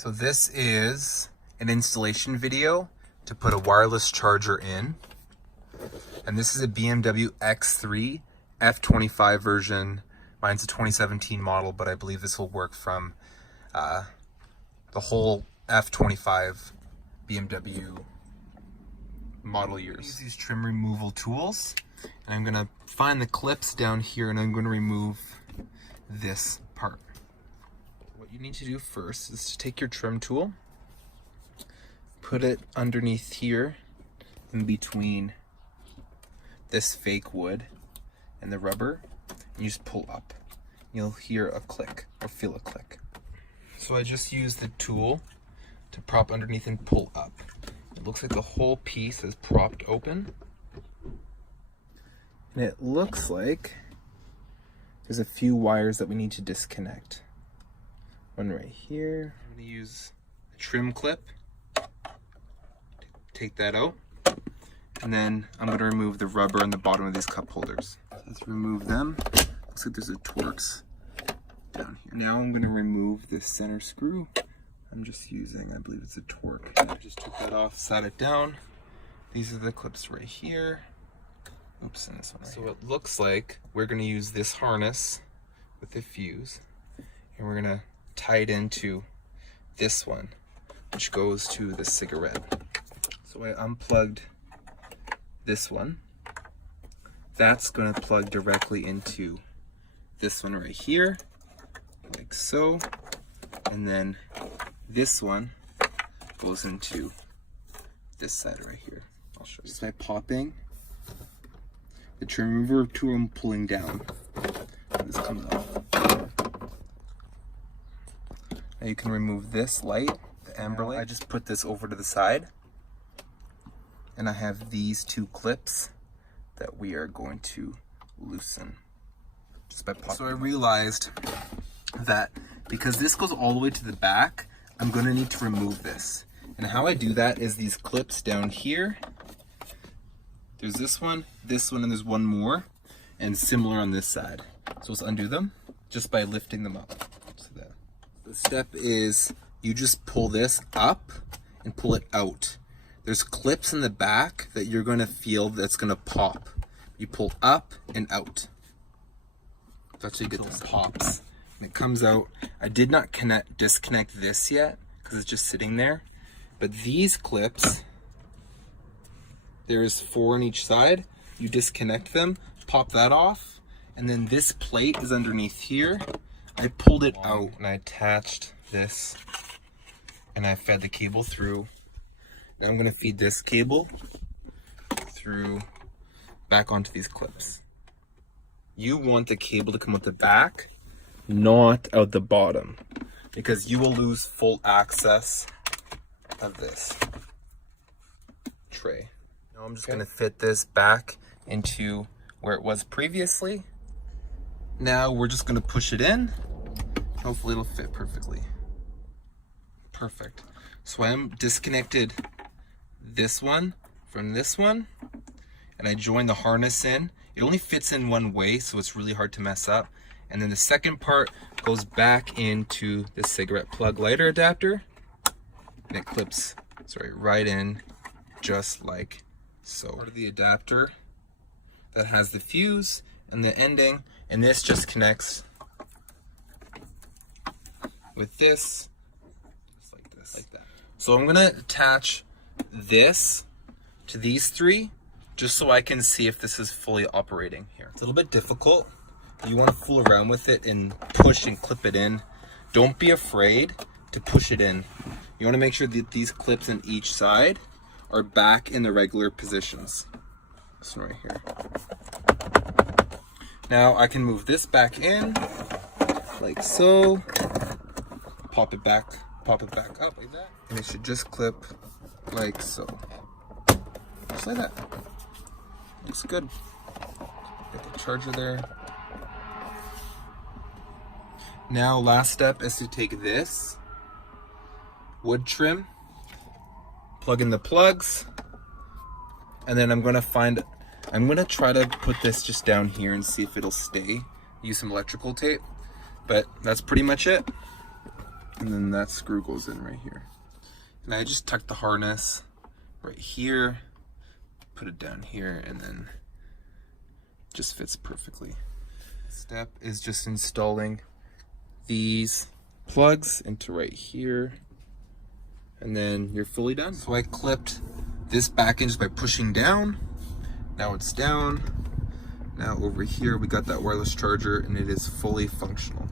So this is an installation video to put a wireless charger in. And this is a BMW X3 F25 version. Mine's a 2017 model, but I believe this will work from the whole F25 BMW model years. Use these trim removal tools, and I'm gonna find the clips down here, and I'm gonna remove this part. What you need to do first is to take your trim tool, put it underneath here in between this fake wood and the rubber, and you just pull up. You'll hear a click or feel a click. So I just use the tool to prop underneath and pull up. It looks like the whole piece is propped open. And it looks like there's a few wires that we need to disconnect. One right here. I'm going to use a trim clip. Take that out. And then I'm going to remove the rubber on the bottom of these cup holders. Let's remove them. Looks like there's a Torx down here. Now I'm going to remove this center screw. I'm just using, I believe it's a Torx. I just took that off, sat it down. These are the clips right here. Oops, and this one right here. So it looks like we're going to use this harness with the fuse, and we're going to tie it into this one, which goes to the cigarette. So I unplugged this one. That's going to plug directly into this one right here, like so. And then this one goes into this side right here. I'll show you. Just by popping the trim remover tool and pulling down, and this comes off. Now you can remove this light, the amber light. I just put this over to the side, and I have these two clips that we are going to loosen just by popping. So I realized that because this goes all the way to the back, I'm going to need to remove this. And how I do that is these clips down here. There's this one, and there's one more, and similar on this side. So let's undo them just by lifting them up. So that. The step is you just pull this up and pull it out. There's clips in the back that you're going to feel that's going to pop. You pull up and out. That's how you get this pops. And it comes out. I did not disconnect this yet because it's just sitting there. But these clips, there's 4 on each side. You disconnect them, pop that off, and then this plate is underneath here. I pulled it out and I attached this, and I fed the cable through. Now I'm going to feed this cable through back onto these clips. You want the cable to come out the back, not out the bottom, because you will lose full access of this tray. Now I'm just going to fit this back into where it was previously. Now we're just going to push it in. Hopefully it'll fit perfectly. Perfect. So I disconnected this one from this one, and I joined the harness in. It only fits in one way, so it's really hard to mess up. And then the second part goes back into the cigarette plug lighter adapter, and it clips, right in, just like so. Part of the adapter that has the fuse and the ending, and this just connects with this, just like this, like that. So I'm gonna attach this to these 3, just so I can see if this is fully operating here. It's a little bit difficult. You want to fool around with it and push and clip it in. Don't be afraid to push it in. You want to make sure that these clips on each side are back in the regular positions. This one right here. Now I can move this back in, like so. Pop it back up like that. And it should just clip like so. Just like that. Looks good. Get the charger there. Now last step is to take this wood trim, plug in the plugs, and then I'm gonna try to put this just down here and see if it'll stay. Use some electrical tape, but that's pretty much it. And then that screw goes in right here. And I just tuck the harness right here, put it down here, and then just fits perfectly. Step is just installing these plugs into right here, and then you're fully done. So I clipped this back end just by pushing down. Now it's down. Now over here we got that wireless charger and it is fully functional.